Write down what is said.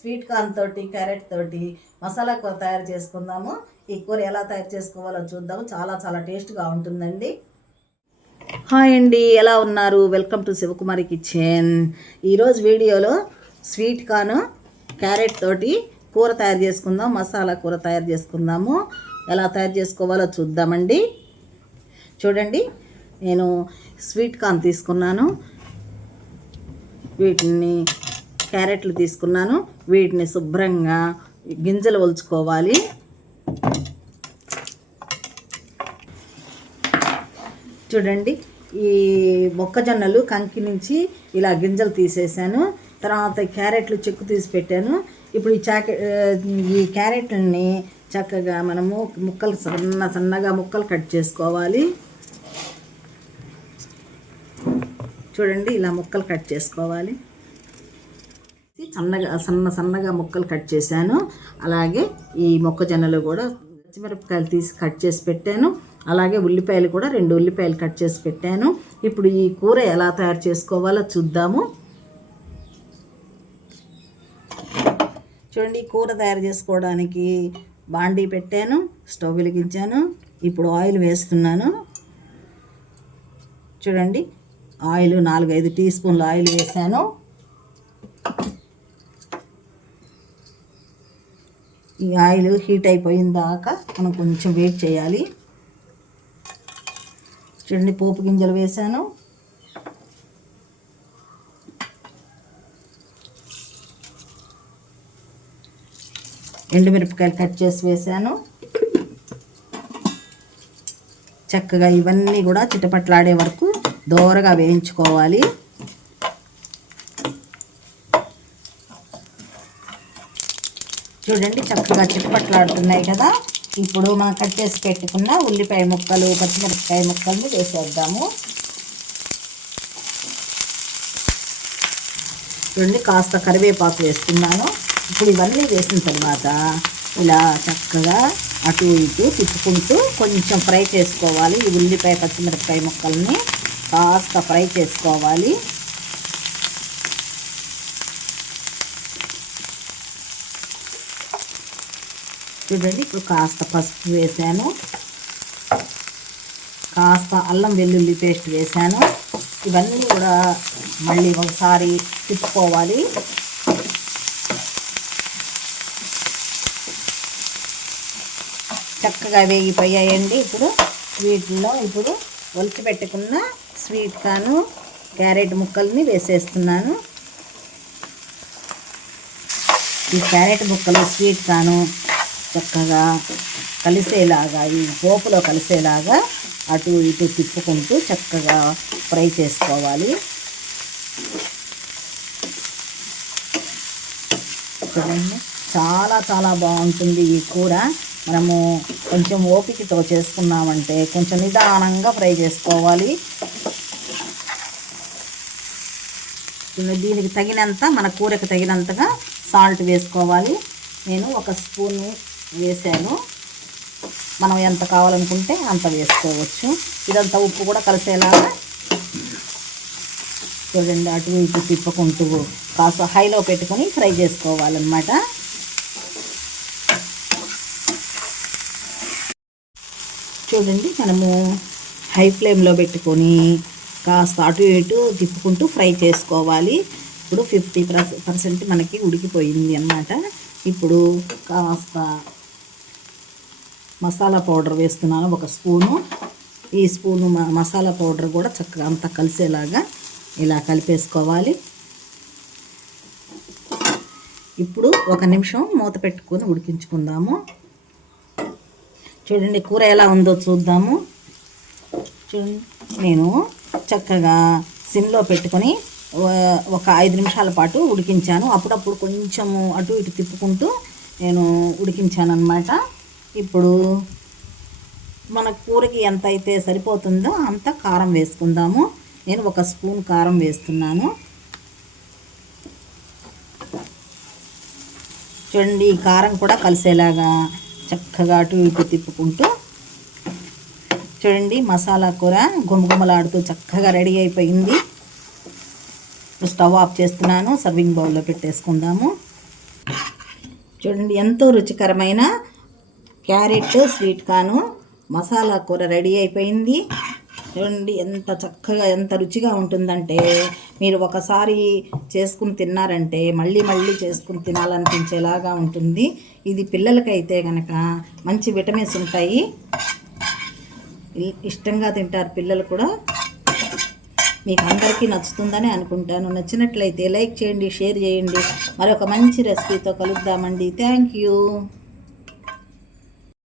Sweet corn తోటి carrot తోటి మసాలా కూర తయారు చేసుకుందాము. ఈ కూర ఎలా తయారు చేసుకోవాలో చూద్దాము. చాలా చాలా టేస్ట్గా ఉంటుందండి. హాయ్ అండి ఎలా ఉన్నారు? Welcome to Sivakumari kitchen. ఈరోజు వీడియోలో స్వీట్ కార్న్ క్యారెట్ తోటి కూర తయారు చేసుకుందాం మసాలా కూర తయారు చేసుకుందాము. ఎలా తయారు చేసుకోవాలో చూద్దామండి. చూడండి నేను స్వీట్ కార్న్ తీసుకున్నాను. వీటిని క్యారెట్లు తీసుకున్నాను. వీటిని శుభ్రంగా గింజలు ఒలుచుకోవాలి. చూడండి ఈ మొక్కజొన్నలు కంకి నుంచి ఇలా గింజలు తీసేసాను. తర్వాత క్యారెట్లు చెక్కు తీసి పెట్టాను. ఇప్పుడు ఈ చాకె ఈ క్యారెట్లని చక్కగా మనము ముక్కలు సన్న సన్నగా ముక్కలు కట్ చేసుకోవాలి. చూడండి ఇలా ముక్కలు కట్ చేసుకోవాలి. సన్నగా సన్న సన్నగా ముక్కలు కట్ చేశాను. అలాగే ఈ మొక్కజొన్నలు కూడా పచ్చిమిరపకాయలు తీసి కట్ చేసి పెట్టాను. అలాగే ఉల్లిపాయలు కూడా రెండు ఉల్లిపాయలు కట్ చేసి పెట్టాను. ఇప్పుడు ఈ కూర ఎలా తయారు చేసుకోవాలో చూద్దాము. చూడండి కూర తయారు చేసుకోవడానికి బాండీ పెట్టాను స్టవ్ వెలిగించాను. ఇప్పుడు ఆయిల్ వేస్తున్నాను. చూడండి ఆయిల్ నాలుగైదు టీ స్పూన్లు ఆయిల్ వేసాను ఈ ఆయిల్ హీట్ అయిపోయిన దాకా మనం కొంచెం వెయిట్ చేయాలి. చూడండి పోపు గింజలు వేసాను. ఎండుమిరపకాయలు కట్ చేసి వేసాను. చక్కగా ఇవన్నీ కూడా చిటపట్లాడే వరకు దోరగా వేయించుకోవాలి. చూడండి చక్కగా చిటపట్లాడుతున్నాయి కదా. ఇప్పుడు మనం కట్ చేసి పెట్టుకున్న ఉల్లిపాయ ముక్కలు పచ్చిమిరపకాయ ముక్కలను వేసేద్దాము. చూడండి కాస్త కరివేపాకు వేస్తున్నాను. ఇప్పుడు ఇవన్నీ వేసిన తర్వాత ఇలా చక్కగా అటు ఇటు తిప్పుకుంటూ కొంచెం ఫ్రై చేసుకోవాలి. ఈ ఉల్లిపాయ పచ్చిమిరపకాయ ముక్కల్ని కాస్త ఫ్రై చేసుకోవాలి. చూడండి ఇప్పుడు కాస్త పసుపు వేసాను. కాస్త అల్లం వెల్లుల్లి పేస్ట్ వేసాను. ఇవన్నీ కూడా మళ్ళీ ఒకసారి తిప్పుకోవాలి. చక్కగా వేగిపోయాయండి ఇప్పుడు. వీటిలో ఇప్పుడు ఒలిచిపెట్టుకున్న స్వీట్ కాను క్యారెట్ ముక్కల్ని వేసేస్తున్నాను. ఈ క్యారెట్ ముక్కలు స్వీట్ కాను చక్కగా కలిసేలాగా ఈ పోపులో కలిసేలాగా అటు ఇటు తిప్పుకుంటూ చక్కగా ఫ్రై చేసుకోవాలి. చూడండి చాలా చాలా బాగుంటుంది ఈ కూర. మనము కొంచెం ఓపికతో చేసుకున్నామంటే కొంచెం నిదానంగా ఫ్రై చేసుకోవాలి. దీనికి తగినంత మన కూరకు తగినంతగా సాల్ట్ వేసుకోవాలి. నేను ఒక స్పూన్ వేసాను. మనం ఎంత కావాలనుకుంటే అంత వేసుకోవచ్చు. ఇదంతా ఉప్పు కూడా కలిసేలాగా చూడండి అటు ఇటు తిప్పుకుంటూ కాస్త హైలో పెట్టుకొని ఫ్రై చేసుకోవాలన్నమాట. చూడండి మనము హై ఫ్లేమ్లో పెట్టుకొని కాస్త అటు ఇటు తిప్పుకుంటూ ఫ్రై చేసుకోవాలి. ఇప్పుడు ఫిఫ్టీ పర్సెంట్ మనకి ఉడికిపోయింది అన్నమాట. ఇప్పుడు కాస్త మసాలా పౌడర్ వేస్తున్నాను ఒక స్పూను. ఈ స్పూను మసాలా పౌడర్ కూడా చక్కగా అంతా కలిసేలాగా ఇలా కలిపేసుకోవాలి. ఇప్పుడు ఒక నిమిషం మూత పెట్టుకొని ఉడికించుకుందాము. చూడండి కూర ఎలా ఉందో చూద్దాము. చూడండి నేను చక్కగా సిమ్లో పెట్టుకొని ఒక ఐదు నిమిషాల పాటు ఉడికించాను. అప్పుడప్పుడు కొంచెము అటు ఇటు తిప్పుకుంటూ నేను ఉడికించాను అనమాట ఇప్పుడు మన కూరకి ఎంత అయితే సరిపోతుందో అంత కారం వేసుకుందాము. నేను ఒక స్పూన్ కారం వేస్తున్నాను. చూడండి ఈ కారం కూడా కలిసేలాగా చక్కగా అటు ఇటు తిప్పుకుంటూ చూడండి మసాలా కూర గుమగుమలాడుతూ చక్కగా రెడీ అయిపోయింది. స్టవ్ ఆఫ్ చేస్తున్నాను. సర్వింగ్ బౌల్లో పెట్టేసుకుందాము. చూడండి ఎంతో రుచికరమైన క్యారెట్ స్వీట్ కాను మసాలా కూర రెడీ అయిపోయింది. చూడండి ఎంత చక్కగా ఎంత రుచిగా ఉంటుందంటే మీరు ఒకసారి చేసుకుని తిన్నారంటే మళ్ళీ మళ్ళీ చేసుకుని తినాలనిపించేలాగా ఉంటుంది. ఇది పిల్లలకైతే కనుక మంచి విటమిన్స్ ఉంటాయి. ఇష్టంగా తింటారు పిల్లలు కూడా. మీకు అందరికీ నచ్చుతుందని అనుకుంటాను. నచ్చినట్లయితే లైక్ చేయండి షేర్ చేయండి. మరొక మంచి రెసిపీతో కలుద్దామండి. Thank you.